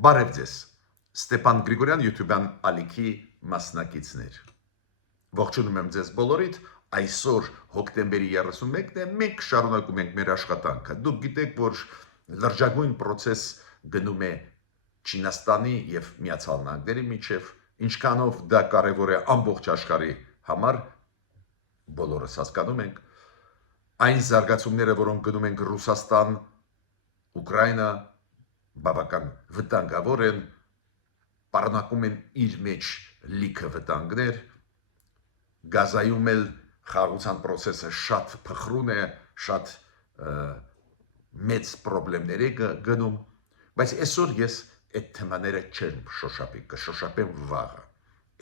Բարև ձեզ, Ստեփան Գրիգորյան YouTube-յան ալիքի մասնակիցներ։ Ողջունում եմ ձեզ բոլորիդ, այսօր հոկտեմբերի 31-ն է, մենք շարունակում ենք մեր աշխատանքը։ Դուք գիտեք, որ լրջագույն process գնում է Չինաստանի եւ Միացյալ Նահանգների միջև, ինչքանով դա կարևոր է ամբողջ աշխարհի համար, բոլորս հասկանում ենք։ Այն զարգացումները, որոնք գնում են Ռուսաստան, Ուկրաինա, բավական վտանգավոր են, պարունակում են իր մեջ լիքը վտանգներ, Գազայում էլ խաղաղության process-ը շատ փխրուն է, շատ մեծ խնդիրներ է գնում, բայց այսօր ես այդ թեմաները չեմ շոշափի, կշոշափեմ վաղը։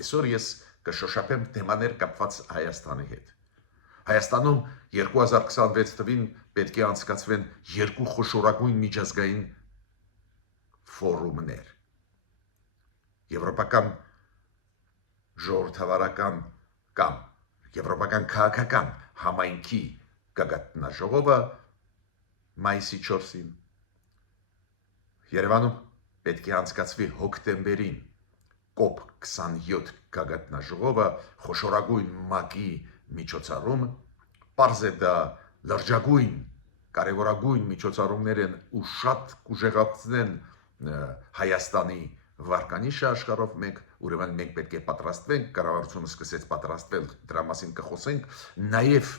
Այսօր ես կշոշափեմ թեմաներ կապված Հայաստանի հետ։ Հայաստանում 2026 թվին պետք է անցկացվեն երկու խոշորագույն միջազգային ֆորումներ։ Եվրոպական ժողովրդավարական կամ Եվրոպական քաղաքական համայնքի գագաթնաժողովը մայիսի 4-ին Երևանում պետք է անցկացվի հոկտեմբերին COP27 գագաթնաժողովը խոշորագույն ՄԱԿ-ի միջոցառում, պարզ է դա լրջագույն, կարևորագույն միջոցառումներ են ու շատ կուժեղացնեն Հայաստանի վարկանիշը աշխարհով մեկ, ուրեմն մենք պետք է պատրաստվենք, կառավարությունը սկսեց պատրաստվել, դրա մասին կխոսենք, նաև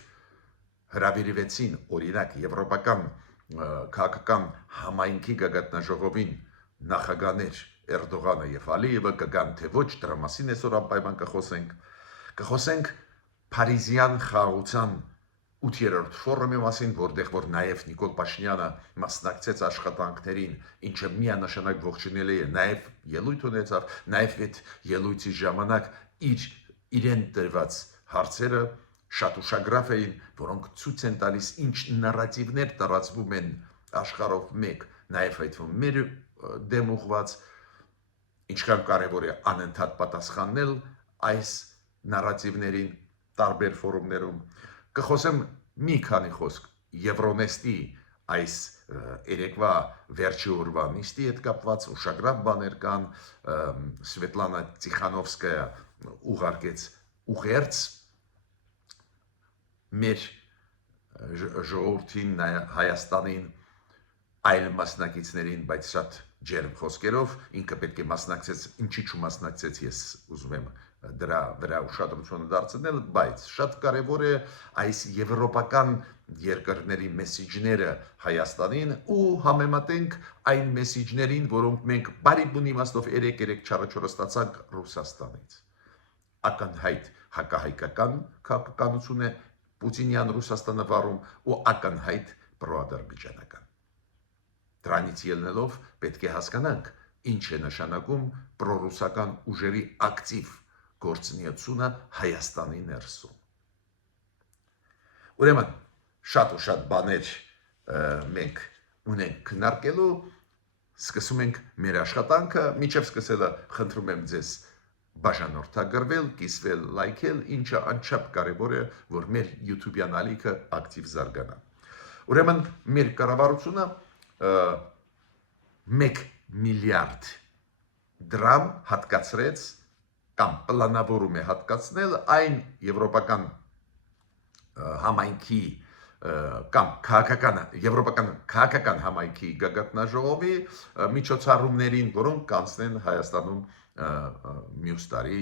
հրավիրվեցին օրինակ Եվրոպական քաղաքական համայնքի գագաթնաժողովին նախագահներ Էրդողանը եւ Ալիևը կգան թե ոչ, դրա մասին այսօր անպայման կխոսենք Փարիզյան խաղաղության 8-րդ ֆորումի մասին, որտեղ որ նաև Նիկոլ Փաշինյանը մասնակցեց աշխատանքներին, ինչը միանշանակ ողջունելի է, նաև ելույթ ունեցավ, նաև այդ ելույթի ժամանակ իրեն տրված հարցերը շատ ուշագրավ էին, որոնք ցույց են տալիս ինչ նարատիվներ տարածվում են աշխարհով մեկ, նաև այդվում մեր դեմ ուղված, ինչքան կարևոր է անընդհատ պատասխանել այս նարատիվներին տարբեր ֆորումներում։ Կխոսեմ մի քանի խոսք Եվրոնեստի այս երեկվա վերջի օրվա նիստի հետ կապված ուշագրավ բաներ կան, Սվետլանա Տիխանովսկայա ուղարկեց ուղերձ մեր ժողովրդին, Հայաստանին, այլ մասնակիցներին, բայց շատ ջերմ խոսքերով, ինքը պետք է մասնակցեց, ինչի չմասնակցեց, ես ուզում եմ դրա վրա ուշադրությունը դարձնել, բայց շատ կարևոր է այս եվրոպական երկրների մեսիջները Հայաստանին ու համեմատենք այն մեսիջներին, որոնք մենք բարի բուն իմաստով 3-4 ստացանք Ռուսաստանից։ Ակնհայտ հակահայկական քաղաքականություն է Պուտինյան Ռուսաստանը վարում ու ակնհայտ պրոադրբեջանական։ Դրանից ելնելով պետք է հասկանանք, ինչ է նշանակում պրոռուսական ուժերի ակտիվ գործունեությունը Հայաստանի ներսում։ Ուրեմն շատ ու շատ բաներ մենք ունենք քննարկելու, սկսում ենք մեր աշխատանքը, մինչև սկսելը խնդրում եմ ձեզ բաժանորդագրվել, կիսվել, լայքել, ինչը անչափ կարևոր է, որ մեր YouTube-յան ալիքը ակտիվ զարգանա։ Ուրեմն մեր կառավարությունը 1 միլիարդ դրամ հատկացրեց կամ պլանավորում է հատկացնել այն եվրոպական համայնքի կամ եվրոպական քաղաքական համայնքի գագաթնաժողովի միջոցառումներին, որոնք կանցնեն Հայաստանում մյուս տարի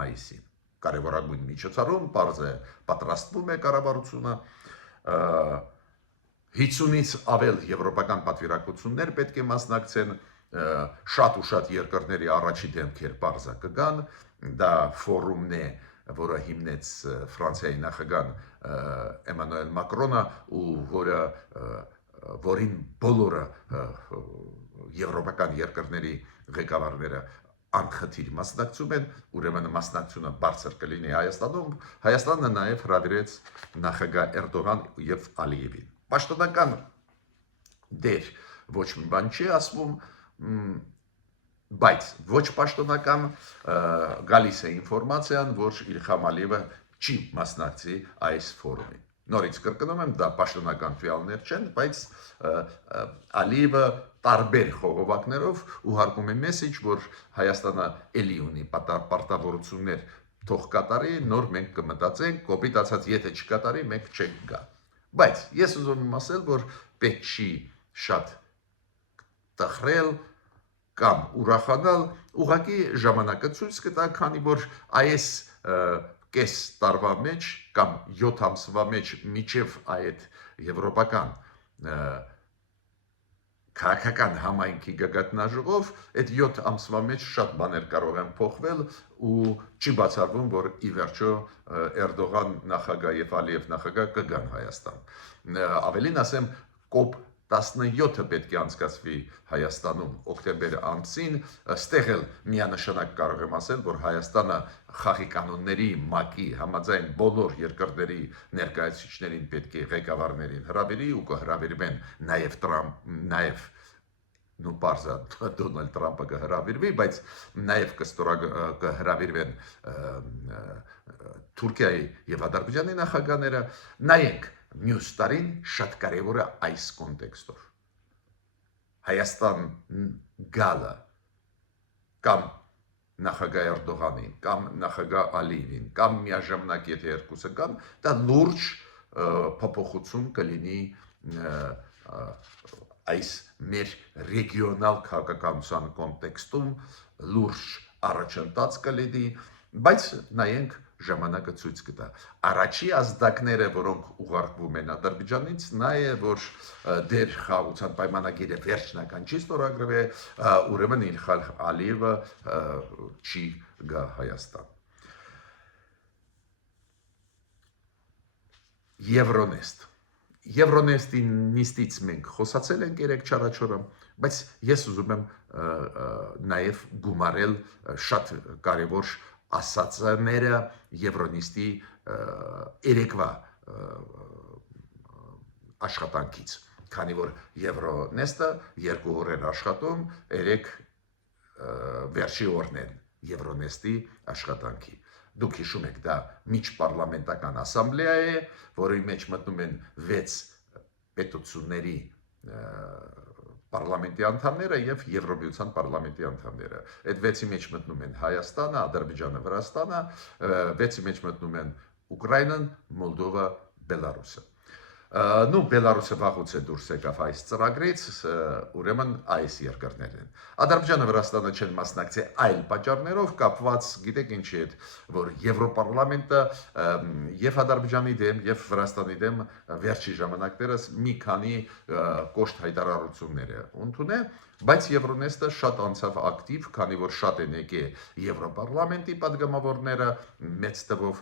մայիսին։ Կարևորագույն միջոցառում, պարզ է, պատրաստվում է կառավարությունը, 50-ից ավել եվրոպական պատվիրակություններ պետք է մասնակցեն, շատ ու շատ երկրների առաջի դեմքեր պարզա կգան, դա ֆորումն է, որը հիմնեց Ֆրանսիայի նախագահ Էմանուել Մակրոնը ու որին բոլորը եվրոպական երկրների ղեկավարները անխտիր մասնակցում են, ուրեմն մասնակցությունը բարձր կլինի Հայաստանում, Հայաստանը նաև հրավիրեց նախագահ Էրդողան եւ Ալիևին։ Պաշտոնական դեր ոչ մի բան չի ասվում, բայց ոչ պաշտոնական գալիս է ինֆորմացիան, որ Իլհամ Ալիևը չի մասնակցի այս ֆորումին։ Նորից կրկնում եմ, դա պաշտոնական ֆիալներ չեն, բայց Ալիևը տարբեր խողովակներով ուղարկում է մեսեջ, որ Հայաստանը էլի ունի պարտավորություններ թող կատարի, նոր մենք կմտածենք, կոպիտ ասած, եթե չկատարի, մենք չենք գա։ Բայց ես ուզում եմ ասել, որ պետք չի շատ տխրել կամ ուրախանալ, ուղղակի ժամանակը ցույց կտա, քանի որ այս կես տարվա մեջ կամ 7 ամսվա մեջ միջև այդ եվրոպական քաղաքական համայնքի գագաթնաժողով այդ 7 ամսվա մեջ շատ բաներ կարող են փոխվել ու չի բացառվում, որ ի վերջո Էրդողան նախագահ եւ Ալիև նախագահ կգան Հայաստան։ Ավելին ասեմ, կոպ 17-ը պետք է անցկացվի Հայաստանում օկտեմբեր ամսին, ստեղ էլ միանշանակ կարող եմ ասել, որ Հայաստանը խաղի կանոնների ՄԱԿ-ի համաձայն բոլոր երկրների ներկայացուցիչներին պետք է ղեկավարներին հրավիրի ու կհրավիրվեն նաև պարզա Դոնալդ Թրամփը կհրավիրվի, բայց նաև կհրավիրվեն Թուրքիայի եւ Ադրբեջանի նախագահները, նայենք մյուս տարին շատ կարևոր է այս կոնտեքստով։ Հայաստան գալը կամ նախագահ Էրդողանին, կամ նախագահ Ալիևին, կամ միաժամանակ եթե երկուսը կան, դա լուրջ փոփոխություն կլինի այս մեր ռեգիոնալ քաղաքականության կոնտեքստում, լուրջ առաջընթաց կլինի, բայց նայենք ժամանակը ցույց կտա։ Առաջի ազդակները, որոնք ուղարկվում են Ադրբեջանից, նա է, որ դեր խաղաղության պայմանագիրը վերջնական չի ստորագրվել, ուրեմն Իլխան Ալիևը չի գա Հայաստան։ Եվրոնեստ։ Եվրոնեստի նիստից մենք խոսացել ենք երեք չարաչորը, բայց ես ուզում եմ նաև գումարել շատ կարևոր ասացները Եվրոնեստի երեկվա աշխատանքից, քանի որ Եվրոնեստը 2 օր էր աշխատում, երեք վերջի օրն են Եվրոնեստի աշխատանքի։ Դուք հիշում եք, դա միջպարլամենտական ասամբլեա է, որի մեջ մտնում են 6 պետությունների պարլամենտի անդամները եւ Եվրոմիության պարլամենտի անդամները։ Այդ 6-ի մեջ մտնում են Հայաստանը, Ադրբեջանը, Վրաստանը, 6-ի մեջ մտնում են Ուկրաինան, Մոլդովա, Բելարուսը։ Բելարուսը վաղուց է դուրս եկավ այս ծրագրից, ուրեմն այս երկրներն են։ Ադրբեջանը, Վրաստանը չեն մասնակցի այլ պատճառներով կապված, գիտեք ինչի հետ, որ Եվրոպարլամենտը եւ Ադրբեջանի դեմ եւ Վրաստանի դեմ վերջի ժամանակներս մի քանի կոշտ հայտարարություններ է ընդունել, բայց Եվրոնեստը շատ անցավ ակտիվ, քանի որ շատ են եկել Եվրոպարլամենտի падգամավորները, մեծ թվով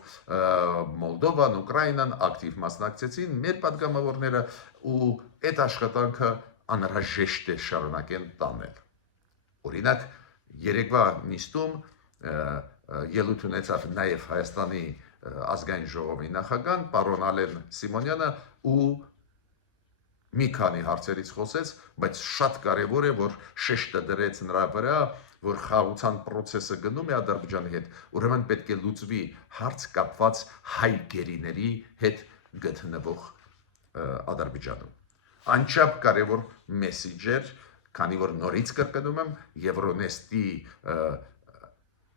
Մոլդովան, Ուկրաինան ակտիվ մասնակցեցին, մեր падգամավորները ու այդ աշխատանքը անհրաժեշտ է շարունակել տանել։ Օրինակ, երեկվա նիստում ելույթ ունեցավ նաև Հայաստանի ազգային ժողովի նախագահ պարոն Ալեն Սիմոնյանը ու մի քանի հարցերից խոսեց, բայց շատ կարևոր է, որ շեշտը դրեց նրա վրա, որ խաղաղության process-ը գնում է Ադրբեջանի հետ, ուրեմն պետք է լուծվի հարց կապված հայ գերիների հետ գտնվող Ադրբեջանում։ Անչափ կարևոր մեսեջեր, քանի որ նորից կրկնում եմ, Եվրոնեստի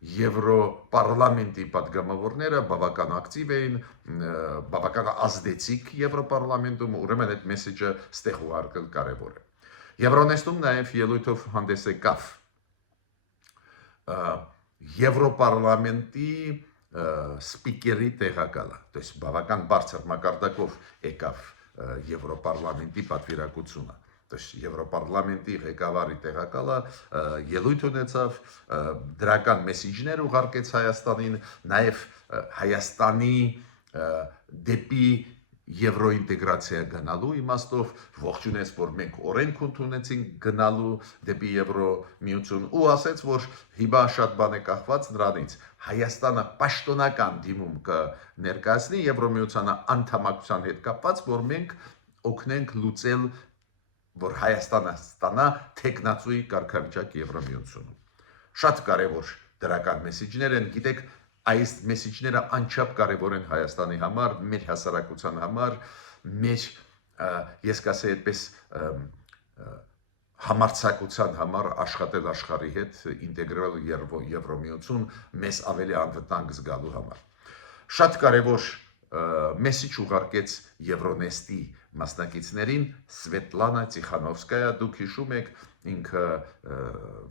Եվրոպարլամենտի падգամավորները բավական ակտիվ էին, բավական ազդեցիկ Եվրոպարլամենտում, ուրեմն այդ մեսեջը ստեղ ուղարկել կարևոր է։ Եվրոնեստում նաև ելույթով հանդես եկավ Եվրոպարլամենտի սպիկերի տեղակալը, то есть բավական բարձր մակարդակով եկավ Եվրոպարլամենտի պատվիրակությունը, то есть Եվրոպարլամենտի ղեկավարի տեղակալը ելույթ ունեցավ, դրական մեսեջներ ուղարկեց Հայաստանին, նաև Հայաստանի դեպի եվրոինտեգրացիա գնալու իմաստով ողջունեց, որ մենք օրենք ընդունեցինք գնալու դեպի Եվրոմիություն ու ասեց, որ հիմա շատ բան է կախված նրանից։ Հայաստանը պաշտոնական դիմում կներկայացնի Եվրոմիությանը անդամակցության հետ կապված, որ մենք օգնենք լուծել, որ Հայաստանը ստանա տեխնացուի կարգավիճակ Եվրոմիությունում։ Շատ կարևոր դրական մեսեջներ են, գիտեք, այս մեսեջները անչափ կարևոր են Հայաստանի համար, մեր հասարակության համար, մեր, ես կասեի այդպես, համարձակության համար աշխատել աշխարհի հետ, ինտեգրել Եվրոմիություն, մեզ ավելի անվտանգ զգալու համար։ Շատ կարևոր մեսիջ ուղարկեց Եվրոնեստի մասնակիցներին Սվետլանա Տիխանովսկայա, դուք հիշում եք, ինքը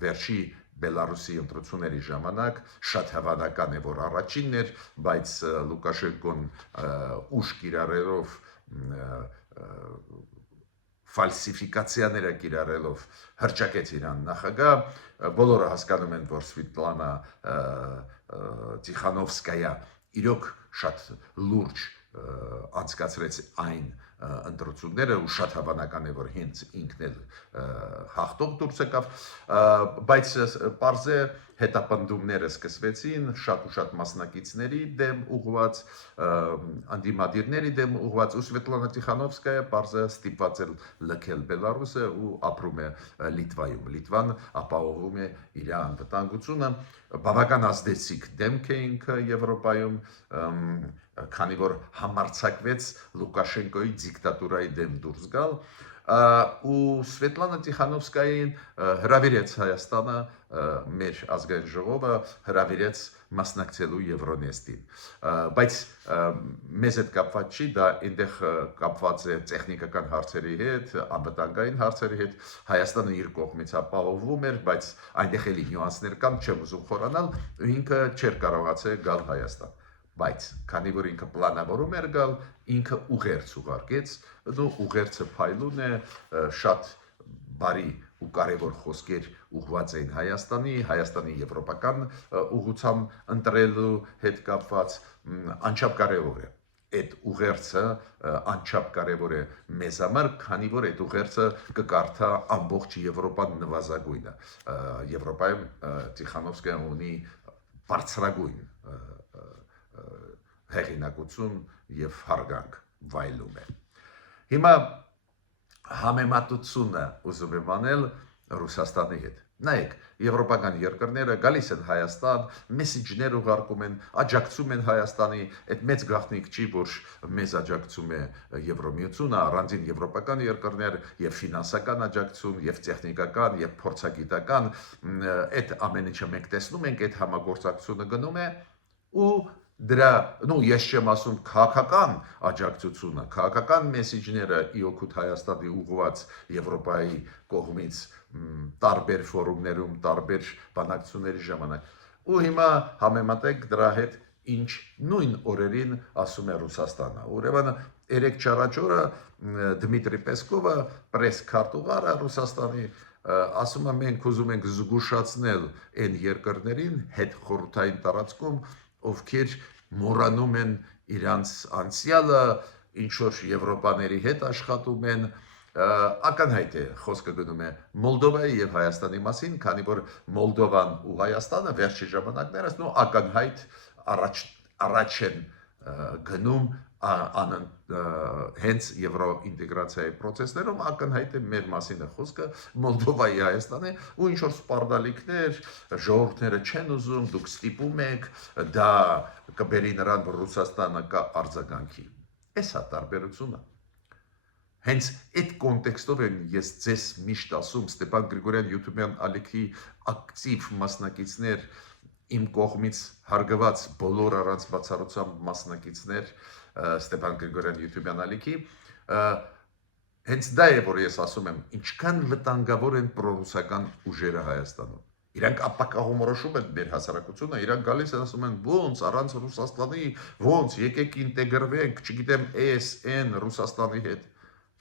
վերջի Բելարուսի ընտրությունների ժամանակ շատ հավանական է, որ առաջինն էր, բայց Լուկաշենկոն ուժ կիրառելով ֆալսիֆիկացիաները կիրառելով հրճակեց իրան նախագահ, բոլորը հասկանում են, որ Սվետլանա Տիխանովսկայա իրոք շատ լուրջ անցկացրեց այն ընտրությունները ու շատ հավանական է, որ հենց ինքն էլ հաղթող դուրս եկավ, բայց պարզ է հետապնդումները սկսվեցին շատ ու շատ մասնակիցների դեմ ուղղված, անդիմադիրների դեմ ուղղված, ու Սվետլանա Տիխանովսկայա պարզ է ստիպված էր լքել Բելարուսը ու ապրում է Լիտվայում։ Լիտվան ապահովում է իր անվտանգությունը, բավական ազդեցիկ դեմք է ինքը Եվրոպայում, քանի որ համարձակվեց Լուկաշենկոյի դիկտատուրայի դեմ դուրս գալ, ու Սվետլանա Տիխանովսկային հրավիրեց Հայաստանը, մեր ազգային ժողովը հրավիրեց մասնակցելու Եվրոնեստին, բայց մեզ հետ կապված չի, դա այնտեղ կապված է տեխնիկական հարցերի հետ, անվտանգային հարցերի հետ, Հայաստանը իր կողմից ապահովում էր, բայց այնտեղ էլի նյուանսներ կան, չեմ ուզում խորանալ, ինքը չէր կարողացել գալ Հայաստան, բայց քանի որ ինքը պլանավորում էր գալ, ինքը ուղերձ ուղարկեց, ուղերձը փայլուն է, շատ բարի ու կարևոր խոսքեր ուղղված էին Հայաստանի եվրոպական ուղղությամբ ընտրելու հետ կապված, անչափ կարևոր է։ Այդ ուղերձը անչափ կարևոր է մեզ համար, քանի որ այդ ուղերձը կկարդա ամբողջ Եվրոպան նվազագույնը։ Եվրոպայում Տիխանովսկան ունի բարձրագույն հեղինակություն եւ հարգանք վայելում է։ Հիմա համեմատությունը ուզում եմ անել Ռուսաստանի հետ։ Նայեք, եվրոպական երկրները գալիս են Հայաստան, մեսիջներ ուղարկում են, աջակցում են Հայաստանի, այդ մեծ գաղտնիք չի, որ մեզ աջակցում է Եվրոմիությունը, առանձին եվրոպական երկրներ եւ ֆինանսական աջակցություն, եւ տեխնիկական, եւ փորձագիտական, այդ ամեն ինչը մենք տեսնում ենք, այդ համագործակցությունը գնում է ու դրա, ես չեմ ասում քաղաքական աջակցությունը, քաղաքական մեսիջները իօգուտ Հայաստանի ուղղված Եվրոպայի կողմից տարբեր ֆորումներում, տարբեր բանակցությունների ժամանակ։ Ու հիմա համեմատեք դրա հետ, ինչ նույն օրերին ասում է Ռուսաստանը։ Ուրեմն 3-4 օրը Դմիտրի Պեսկովը, պրես-քարտուղարը Ռուսաստանի, ասում է մենք ուզում ենք զգուշացնել այն երկրներին հետ խորհրդային տարածքում, ովքեր մոռանում են իրանց անցյալը, ինչ որ Եվրոպաների հետ աշխատում են, ակնհայտ է խոսքը գնում է Մոլդովայի եւ Հայաստանի մասին, քանի որ Մոլդովան ու Հայաստանը վերջի ժամանակներս ակնհայտ առաջ են գնում հենց եվրոինտեգրացիայի procesներում, ակնհայտ է մեր մասին է խոսքը Մոլդովայի Հայաստանի, ու ինչ որ սպառնալիքներ, ժողովուրդները չեն ուզում, դուք ստիպում եք, դա կբերի նրան, որ Ռուսաստանը կա արձագանքի։ Էս է տարբերությունը։ Հենց այդ կոնտեքստով եմ ես ձեզ միշտ ասում, Ստեփան Գրիգորյան YouTube-յան ալիքի ակտիվ մասնակիցներ, իմ կողմից հարգված բոլոր առանց բացառությամբ մասնակիցներ Ստեփան Գրիգորյան YouTube-յան ալիքի, հենց դա է, որ ես ասում եմ, ինչքան վտանգավոր են պրոռուսական ուժերը Հայաստանում։ Իրանք ապակահումորոշում են մեր հասարակությունը, իրանք գալիս են ասում են, ոնց առանց Ռուսաստանի, ոնց եկեք ինտեգրվենք, չգիտեմ, ESN Ռուսաստանի հետ,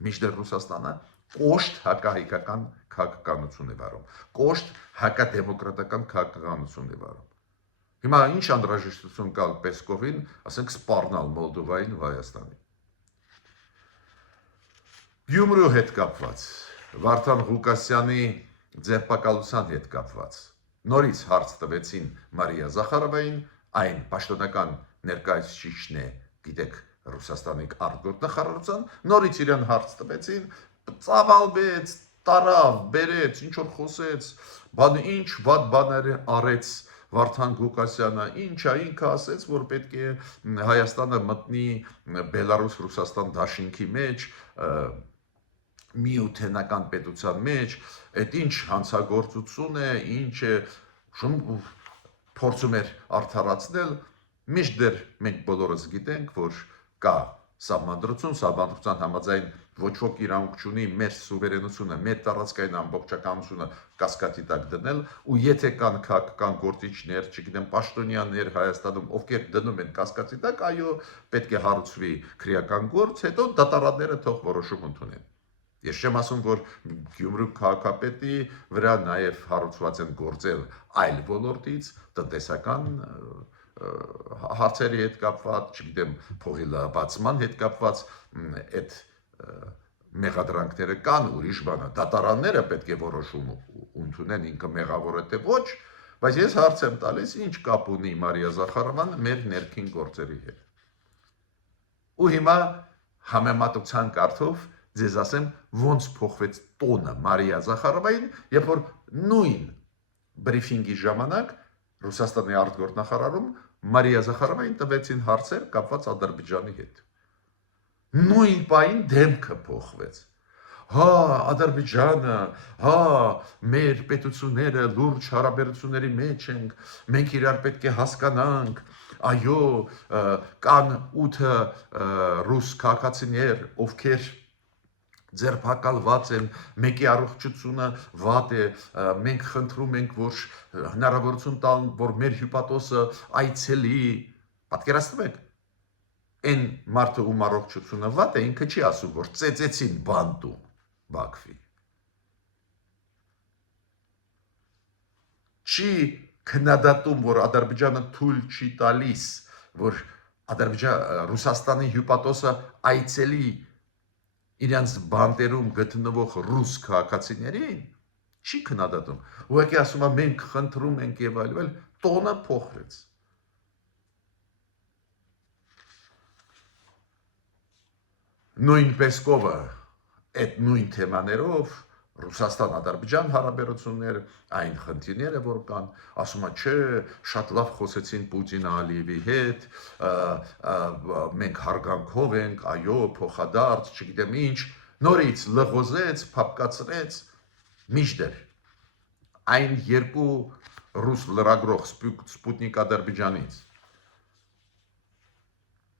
մինչդեռ Ռուսաստանը կոշտ հակահայկական քաղաքականություն է վարում, կոշտ հակադեմոկրատական քաղաքականություն է վարում։ Հիմա ինչ անհրաժեշտություն կա Պեսկովին, ասենք սպառնալ Մոլդովային ու Հայաստանին։ Գյումրու հետ կապված, Վարդան Ղուկասյանի ձերբակալության հետ կապված, նորից հարց տվեցին Մարիա Զախարովային, այն պաշտոնական ներկայացուցիչն է, գիտեք, Ռուսաստանի արտգործնախարարության, նորից իրեն հարց տվեցին, ծավալվեց, տարավ, բերեց, ինչ որ խոսեց, ինչ վատ բաներ արեց Վարդան Ղուկասյանը, ինչա ինքը ասեց, որ պետք է Հայաստանը մտնի Բելարուս-Ռուսաստան դաշինքի մեջ, միութենական պետության մեջ, այդ ինչ հանցագործություն է, ինչ է, փորձում էր արդարացնել, միշտ մենք բոլորս գիտենք, որ կա սահմանադրության համաձայն ոչ ոք իրավունք չունի մեր սուվերենությունը, մեր տարածքային ամբողջականությունը կասկածի տակ դնել, ու եթե կան քաղաքական գործիչներ, չգիտեմ, պաշտոնյաներ Հայաստանում, ովքեր դնում են կասկածի տակ, այո, պետք է հարուցվի քրեական գործ, հետո դատարանները թող որոշում ընդունեն։ Ես չեմ ասում, որ Գյումրու քաղաքապետի վրա նաև հարուցված են գործեր այլ ոլորտից, տնտեսական հարցերի հետ կապված, չգիտեմ, փողի լվացման հետ կապված, այդ մեղադրանքները կան, ուրիշ բանը, դատարանները պետք է որոշում ընդունեն, ինքը մեղավոր է թե ոչ, բայց ես հարց եմ տալիս, ինչ կապ ունի Մարիա Զախարովան մեր ներքին գործերի հետ։ Ու հիմա համեմատության կարգով ձեզ ասեմ, ոնց փոխվեց տոնը Մարիա Զախարովային, երբ որ նույն բրիֆինգի ժամանակ Ռուսաստանի արտգործնախարարում Մարիա Զախարովային տվեցին հարցեր կապված Ադրբեջանի հետ։ Նույն պահին դեմքը փոխվեց։ Հա, Ադրբեջանը, հա, մեր պետությունները լուրջ հարաբերությունների մեջ ենք, մենք իրար պետք է հասկանանք, այո, կան 8 ռուս քաղաքացիներ, ովքեր ձերբակալված են, մեկի առողջությունը վատ է, մենք խնդրում ենք, որ հնարավորություն տան, որ մեր հյուպատոսը այցելի, պատկերացնում եք, այն մարդը ում առողջությունը վատ է, ինքը չի ասում, որ ծեծեցին բանտում Բաքվի։ Չի քննադատում, որ Ադրբեջանը թույլ չի տալիս, որ Ռուսաստանի հյուպատոսը այցելի իրենց բանտերում գտնվող ռուս քաղաքացիներին, չի քննադատում, ուղղակի ասում է մենք խնդրում ենք եւ այլ, տոնը փոխվեց։ Նույն Պեսկովը այդ նույն թեմաներով Ռուսաստան-Ադրբեջան հարաբերություններ, այն խնդիրները, որ կան, ասում է, չէ, շատ լավ խոսեցին Պուտինը Ալիևի հետ, մենք հարգանքով ենք, այո, փոխադարձ, չգիտեմ ինչ, նորից լղոզեց, փապկացրեց, միշտեր այն երկու ռուս լրագրող Սպուտնիկ Ադրբեջանից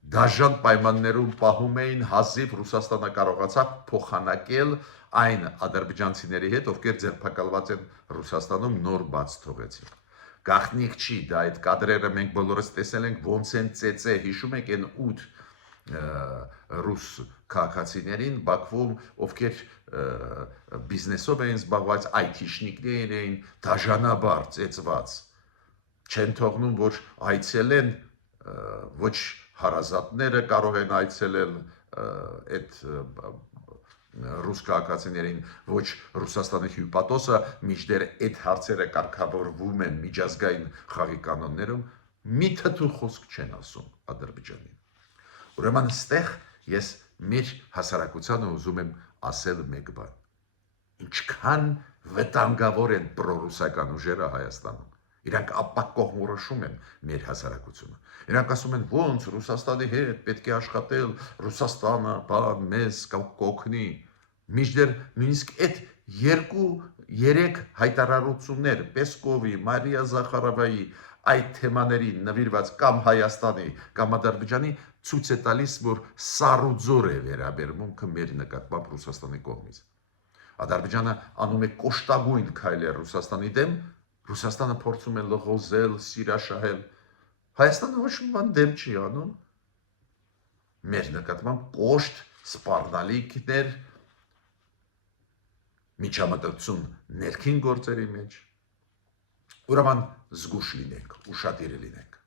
դաժան պայմաններում պահում էին, հազիվ Ռուսաստանը կարողացավ փոխանակել այն ադրբեջանցիների հետ, ովքեր ձերբակալված են Ռուսաստանում, նոր բաց թողեցին։ Գաղտնիք չի, դա այդ կադրերը մենք բոլորս տեսել ենք, ոնց են ծեծե, հիշում եք այն 8 ռուս քաղաքացիներին Բաքվում, ովքեր բիզնեսով էին զբաղված, IT-շնիկներ էին, դաժանաբար ծեծված, չեն թողնում, որ այցելեն ոչ հարազատները կարող են այցելել այդ ռուս քաղաքացիներին, ոչ Ռուսաստանի հյուպատոսը, մինչդեռ այդ հարցերը կարգավորվում են միջազգային խաղի կանոններում, մի թթու խոսք չեն ասում Ադրբեջանին։ Ուրեմն ստեղ ես մեր հասարակությանը ուզում եմ ասել մեկ բան. ինչքան վտանգավոր են պրոռուսական ուժերը Հայաստանում։ Իրանք ապակողմորոշում են մեր հասարակությունը։ Իրանք ասում են, ոնց Ռուսաստանի հետ պետք է աշխատել, Ռուսաստանը բան մեզ կօգնի։ Մինչդեռ նույնիսկ այդ 2-3 հայտարարություններ Պեսկովի, Մարիա Զախարովայի այդ թեմաներին նվիրված կամ Հայաստանի, կամ Ադրբեջանի ցույց է տալիս, որ սառուձոր է վերաբերմունքը մեր նկատմամբ Ռուսաստանի կողմից։ Ադրբեջանը անում է կոշտագույն քայլեր Ռուսաստանի դեմ, Ռուսաստանը փորձում է լղոզել, սիրաշահել։ Հայաստանը ոչ մի բան դեմ չի անում։ Մեր նկատմամբ կոշտ, սպառնալիքներ, միջամտություն ներքին գործերի մեջ։ Ուրեմն զգուշ լինենք, ուշադիր լինենք։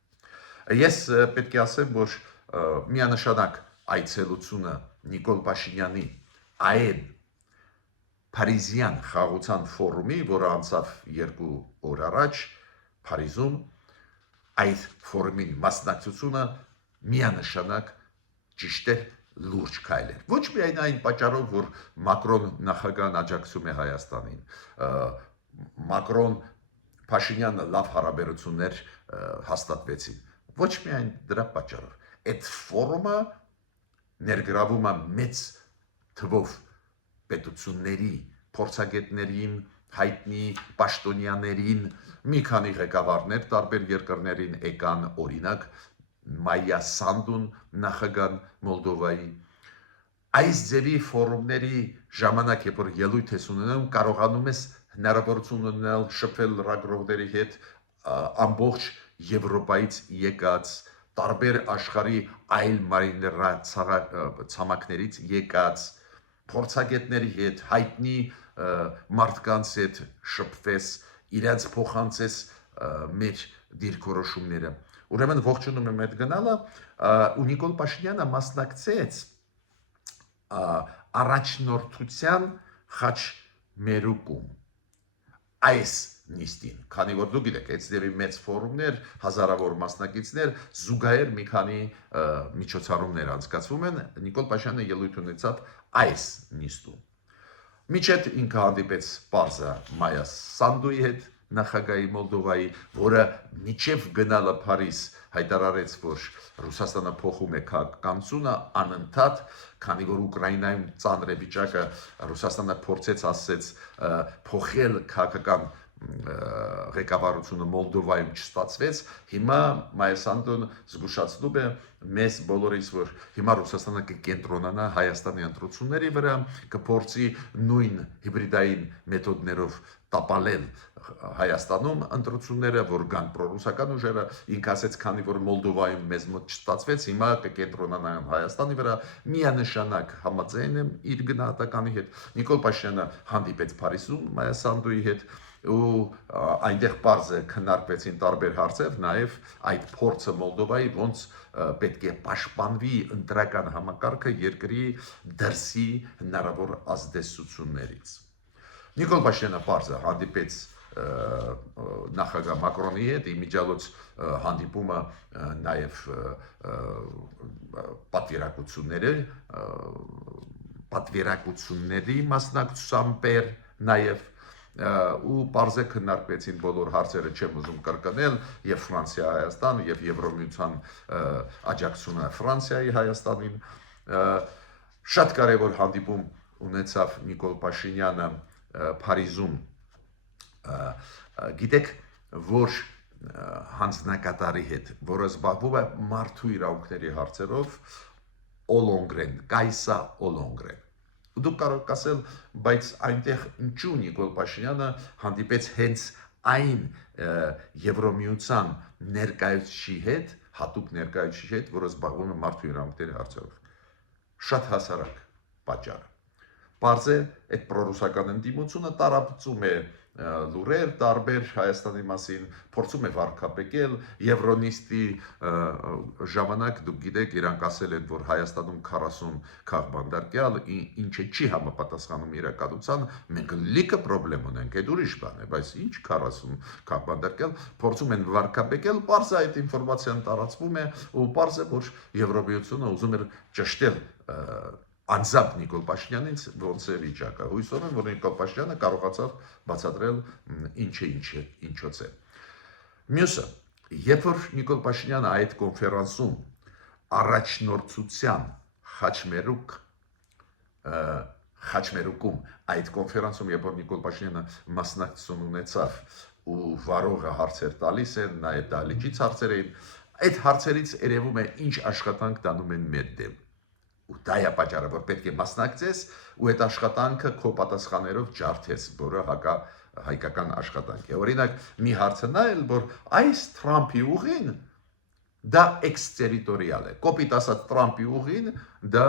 Ես պետք է ասեմ, որ միանշանակ այցելությունը Նիկոլ Փաշինյանի այն Փարիզյան խաղաղության ֆորումի, որը անցավ 2 օր առաջ Փարիզում, այդ ֆորումի մասնակցությունը միանշանակ ճիշտ է, լուրջ քայլ է։ Ոչ միայն այն պատճառով, որ Մակրոն նախագահն աջակցում է Հայաստանին, Մակրոն Փաշինյանը լավ հարաբերություններ հաստատվեցին, ոչ միայն դրա պատճառով։ Այդ ֆորումը ներգրավում է մեծ թվով պետությունների փորձագետներին, հայտնի պաշտոնյաներին, մի քանի ղեկավարներ տարբեր երկրներին եկան, օրինակ Մայա Սանդուն նախագահ Մոլդովայի։ Այս ձևի ֆորումների ժամանակ, երբ որ ելույթ ես ունենում, կարողանում ես հնարավորություն ունենալ շփվել լրագրողների հետ, ամբողջ Եվրոպայից եկած, տարբեր աշխարհի այլ ցամաքներից եկած փորձագետների հետ, հայտնի մարդկանց հետ շփվես, իրենց փոխանցես մեր դիրքորոշումները։ Ուրեմն ողջունում եմ այդ գնալը, ու Նիկոլ Փաշինյանը մասնակցեց առաջնորդության խաչմերուկում այս նիստին, քանի որ դու գիտեք, այս ձևի մեծ ֆորումներ, հազարավոր մասնակիցներ, զուգահեռ մի քանի միջոցառումներ անցկացվում են, Նիկոլ Փաշինյանը ելույթ ունեցավ այս նիստում։ Միջետ ինքը հանդիպեց պարզա Մայա Սանդուի հետ, նախագահի Մոլդովայի, որը միջև գնալը Փարիզ հայտարարեց, որ Ռուսաստանը փոխում է քաղաքականությունը անընդհատ, քանի որ Ուկրաինայում ծանր է վիճակը, Ռուսաստանը փորձեց, ասեց, փոխել քաղաքական ղեկավարությունը Մոլդովայում չստացվեց, հիմա Մայա Սանդուն զգուշացնում է մեզ բոլորիս, որ հիմա Ռուսաստանը կկենտրոնանա Հայաստանի ընտրությունների վրա, կփորձի նույն հիբրիդային մեթոդներով տապալել Հայաստանում ընտրությունները, որ կան պրոռուսական ուժերը, ինքը ասեց, քանի որ Մոլդովայում մեզ մոտ չստացվեց, հիմա կկենտրոնանան Հայաստանի վրա, միանշանակ համաձայն եմ իր գնահատականի հետ։ Նիկոլ Փաշինյանը հանդիպեց Փարիզում Մայա Սանդուի հետ, ու այնտեղ բարձ քննարկվեցին տարբեր հարցեր, նաև այդ փորձը Մոլդովայի ոնց պետք է պաշտպանվի ընտրական համակարգը երկրի դրսի հնարավոր ազդեցություններից։ Նիկոլ Փաշինյանը բարձ հանդիպեց նախագահ Մակրոնի հետ, իմիջիալոց հանդիպումը նաև պատվիրակությունների մասնակցությամբ էր նաև ու բարձր քննարկվեցին բոլոր հարցերը, չեմ ուզում կրկնել, եւ Ֆրանսիա Հայաստան, եւ Եվրոմիության աջակցությունը Ֆրանսիայի Հայաստանին։ Շատ կարևոր հանդիպում ունեցավ Նիկոլ Փաշինյանը Փարիզում։ Գիտեք, որ հանձնակատարի հետ, որը զբաղվում է մարդու իրավունքների հարցերով, Օլոնգրեն, Կայսա Օլոնգրեն։ Դուք կարող եք ասել, բայց այնտեղ ինչու Նիկոլ Փաշինյանը հանդիպեց հենց այն Եվրոմիության ներկայացուցիչի հետ, հատուկ ներկայացուցիչի հետ, որը զբաղվում է մարդու իրավունքների հարցերով։ Շատ հասարակ պատճառը։ Պարզ է, այդ պրոռուսական ընդդիմությունը տարածում է լուրեր տարբեր Հայաստանի մասին, փորձում է վարկաբեկել, Եվրոնիստի ժամանակ դուք գիտեք, իրանք ասել են, որ Հայաստանում 40 քաղբանդարկյալ, ինչը չի համապատասխանում իրականության, մենք լիքը պրոբլեմ ունենք, այդ ուրիշ բան է, բայց ինչ 40 քաղբանդարկյալ, փորձում են վարկաբեկել, պարզ է այդ ինֆորմացիան տարածվում է, ու պարզ է, որ Եվրոմիությունը ուզում էր ճշտել անձամբ Նիկոլ Փաշինյանից ոնց է վիճակը։ Հույսով եմ, որ Նիկոլ Փաշինյանը կարողացավ բացատրել ինչոց է։ Մյուսը, երբ որ Նիկոլ Փաշինյանը այդ կոնֆերանսում առաջնորդության խաչմերուկում այդ կոնֆերանսում, երբ որ Նիկոլ Փաշինյանը մասնակցություն ունեցավ ու վարողը հարցեր տալիս են, նաև դահլիճից հարցեր էին, այդ հարցերից երևում է ինչ աշխատանք տանում են մեր դեմ։ Ու դա է պատճառը, որ պետք է մասնակցես ու այդ աշխատանքը քո պատասխաններով ջարդես, որը հայկական աշխատանք է։ Օրինակ, մի հարցը նայել, որ այս Թրամփի ուղին դա էքստերիտորիալ է։ Կոպիտ ասած Թրամփի ուղին դա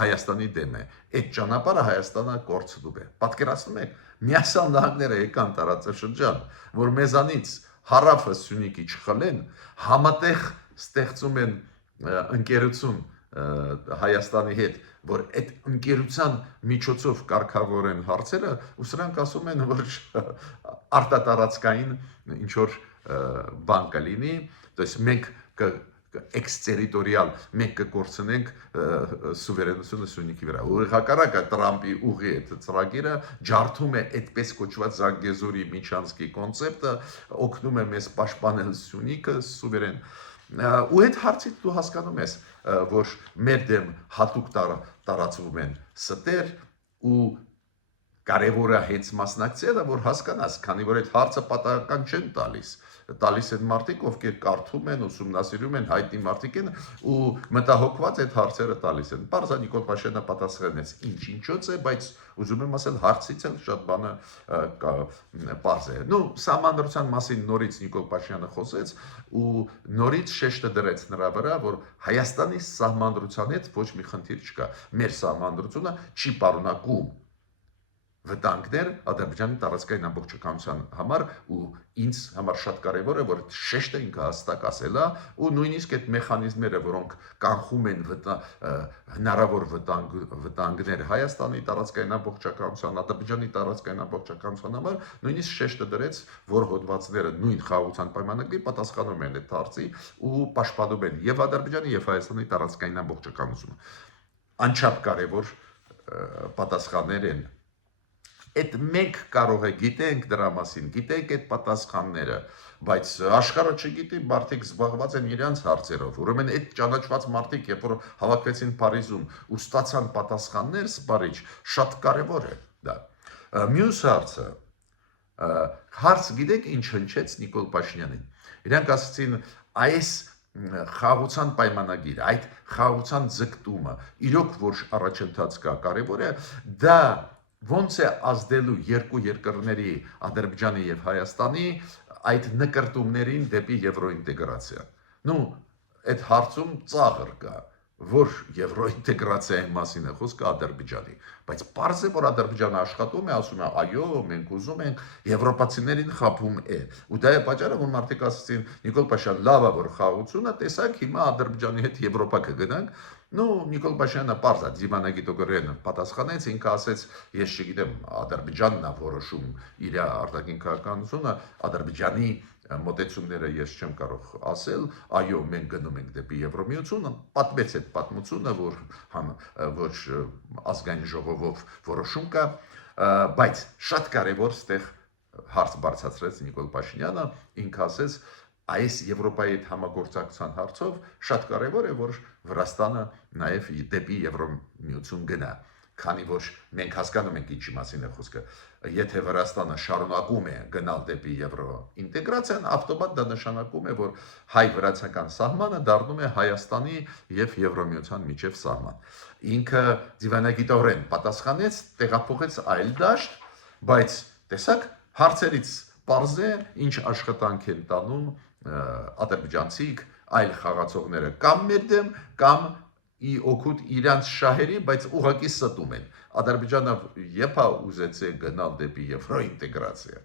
Հայաստանի դեմ է։ Այդ ճանապարհը Հայաստանը կորցնում է։ Պատկերացնում եք, Միացյալ Նահանգները եկան տարածաշրջան, որ մեզանից հարավը Սյունիքի չխլեն, համատեղ ստեղծում են ընկերություն Հայաստանի հետ, որ այդ ընկերության միջոցով կարգավորեն հարցերը, ու սրանք ասում են, որ արտատարածքային ինչ որ բան կլինի, то есть մենք էքստերիտորիալ մենք կկորցնենք սուվերենությունը Սյունիքի վրա։ Ու հակառակը Տրամփի ուղի այդ ծրագիրը ջարդում է այդպես կոչված Զանգեզուրի միջանցքի կոնցեպտը, օգնում է մեզ պաշտպանել Սյունիքը սուվերեն։ Ու այդ հարցից դու հասկանում ես, որ մեր դեմ հատուկ տարածվում են ստեր, ու կարևորը հենց մասնակցելը, որ հասկանաս, քանի որ այդ հարցը պատահական չեն տալիս են մարդիկ, ովքեր կարդում են, ուսումնասիրում են, հայտնի մարդիկ են ու մտահոգված այդ հարցերը տալիս են։ Պարզա Նիկոլ Փաշինյանը պատասխանեց, ինչոց է, բայց ուզում եմ ասել, հարցից էլ շատ բանը պարզ է։ Սահմանադրության մասին նորից Նիկոլ Փաշինյանը խոսեց ու նորից շեշտը դրեց նրա վրա, որ Հայաստանի սահմանադրության հետ ոչ մի խնդիր չկա։ Մեր սահմանադրությունը չի պարունակում վտանգներ Ադրբեջանի տարածքային ամբողջականության համար ու ինձ համար շատ կարևոր է, որ շեշտը ինքը հստակ ասել է ու նույնիսկ այդ մեխանիզմները, որոնք կանխում են հնարավոր վտանգներ Հայաստանի տարածքային ամբողջականության, Ադրբեջանի տարածքային ամբողջականության համար, նույնիսկ շեշտը դրեց, որ հոդվածները նույն խաղաղության պայմանագրի պատասխանում են այդ հարցի ու պաշտպանում են եւ Ադրբեջանի եւ Հայաստանի տարածքային ամբողջականությունը։ Անչափ կարևոր պատասխաններ են Այդ մենք կարող է գիտենք դրա մասին, գիտենք այդ պատասխանները, բայց աշխարհը չգիտի, մարդիկ զբաղված են իրենց հարցերով։ Ուրեմն այդ ճանաչված մարդիկ, երբ որ հավաքվեցին Փարիզում ու ստացան պատասխաններ սպառիչ, շատ կարևոր է դա։ Մյուս հարց գիտեք ինչ հնչեց Նիկոլ Փաշինյանին։ Իրանք ասացին, այս խաղաղության պայմանագիր, այդ խաղաղության ձգտումը, իրոք որ առաջընթաց կա, կարևոր է, դա ոնց է ազդելու երկու երկրների Ադրբեջանի եւ Հայաստանի այդ նկարտումներին դեպի եվրոինտեգրացիա։ Այդ հարցում ծաղր կա, որ եվրոինտեգրացիայի մասին է խոսքը Ադրբեջանի, բայց պարզ է, որ Ադրբեջանը աշխատում է, ասում է, այո, մենք ուզում ենք, եվրոպացիներին խաբում է։ Ու դա է պատճառը, որ մարդիկ ասացին, Նիկոլ Փաշինյան, լավ է, որ խաղաղությունը, տեսակ, հիմա Ադրբեջանի հետ Եվրոպա կգնանք։ Նիկոլ Փաշինյանը պարզ է, դիվանագիտորեն պատասխանեց, ինքը ասեց, ես չգիտեմ, Ադրբեջանն է որոշում իր արտաքին քաղաքականությունը, Ադրբեջանի մոտեցումները ես չեմ կարող ասել, այո, մենք գնում ենք դեպի Եվրոմիությունը, պատմեց այդ պատմությունը, որ ազգային ժողովով որոշում կա, բայց շատ կարևոր ստեղ հարց բարձրացրեց Նիկոլ Փաշինյանը, ինքը ասեց, այս Եվրոպայի հետ համագործակցության հարցով շատ կարևոր է, որ Վրաստանը նաև դեպի Եվրոմիություն գնա, քանի որ մենք հասկանում ենք ինչի մասին է խոսքը, եթե Վրաստանը շարունակում է գնալ դեպի եվրոինտեգրացիան, ավտոմատ դա նշանակում է, որ հայ-վրացական սահմանը դառնում է Հայաստանի եւ Եվրոմիության միջև սահման։ Ինքը դիվանագիտորեն պատասխանեց, տեղափոխեց այլ դաշտ, բայց տեսակ հարցերից պարզ է, ինչ աշխատանք են տանում ադրբեջանցիք, այլ խաղացողները կամ մեր դեմ, կամ ի օգուտ իրանց շահերի, բայց ուղղակի ստում են։ Ադրբեջանը երբ է ուզեցել գնալ դեպի եվրոինտեգրացիա։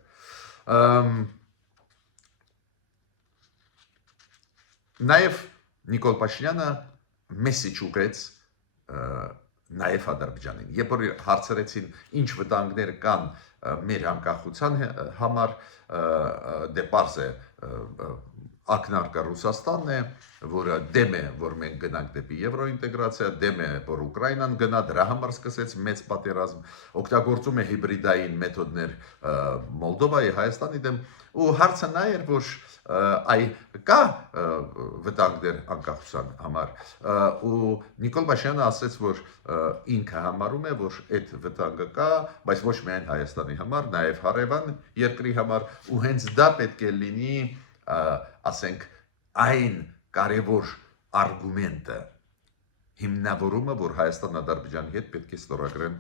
Նաև Նիկոլ Փաշինյանը մեսիջ ուղղեց նաև Ադրբեջանին։ Երբ որ հարցրեցին, ինչ վտանգներ կան մեր անկախության համար, դե պարզ է ակնարկը Ռուսաստանն է, որը դեմ է, որ մենք գնանք դեպի եվրոինտեգրացիա, դեմ է, որ Ուկրաինան գնա, դրա համար սկսեց մեծ պատերազմ, օգտագործում է հիբրիդային մեթոդներ Մոլդովայի, Հայաստանի դեմ, ու հարցը նա էր, որ կա վտանգներ անկախության համար, ու Նիկոլ Փաշինյանը ասաց, որ ինքը համարում է, որ այդ վտանգը կա, բայց ոչ միայն Հայաստանի համար, նաև հարևան երկրի համար, ու հենց դա պետք է լինի, ասենք, այն կարևոր արգումենտը, հիմնավորումը, որ Հայաստան-Ադրբեջանի հետ պետք է ստորագրեն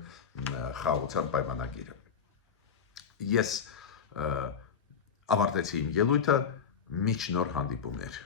խաղաղության պայմանագիրը։ Ես ավարտեցի իմ ելույթը, միջ նոր հանդիպումներ։